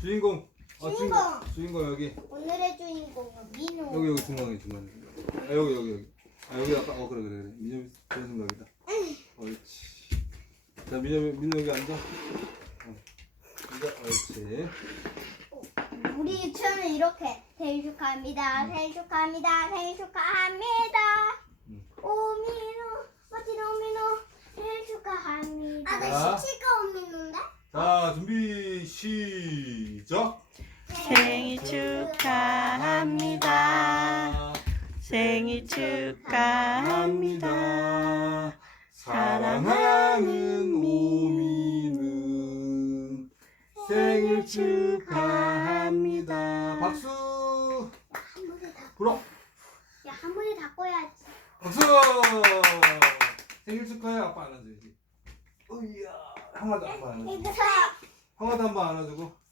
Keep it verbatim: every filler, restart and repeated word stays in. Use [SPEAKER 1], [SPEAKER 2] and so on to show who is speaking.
[SPEAKER 1] 주인공. 어,
[SPEAKER 2] 주인공.
[SPEAKER 1] 주인공 여기.
[SPEAKER 2] 오늘의 주인공은 민호.
[SPEAKER 1] 여기 여기 중앙에 중앙에. 아 여기 여기 여기. 아 여기 아까 어 그래 그래 그래. 민호 그런 생각이다. 옳지. 자 민호 민호 여기 앉아. 어. 앉아. 옳지.
[SPEAKER 2] 우리 유치원은 이렇게 생일 축하합니다.
[SPEAKER 1] 음.
[SPEAKER 2] 생일 축하합니다. 생일 축하합니다.
[SPEAKER 1] 음.
[SPEAKER 2] 오민호, 멋진 오민호, 생일 축하합니다.
[SPEAKER 1] 자.
[SPEAKER 2] 나 시치가 오민호인데?
[SPEAKER 1] 자 준비 시작.
[SPEAKER 3] 생일 축하합니다. 생일 축하합니다.
[SPEAKER 1] 사랑하는 오미는 생일 축하합니다. 박수.
[SPEAKER 2] 한 번에 다.
[SPEAKER 1] 불어.
[SPEAKER 2] 야, 한 번에 다 꺼야지.
[SPEAKER 1] 박수. 생일 축하해. 아빠 안아줘야지. 으이야. 형아도 아빠 안아줘.
[SPEAKER 2] 이거
[SPEAKER 1] 형아도 한번 안아주고.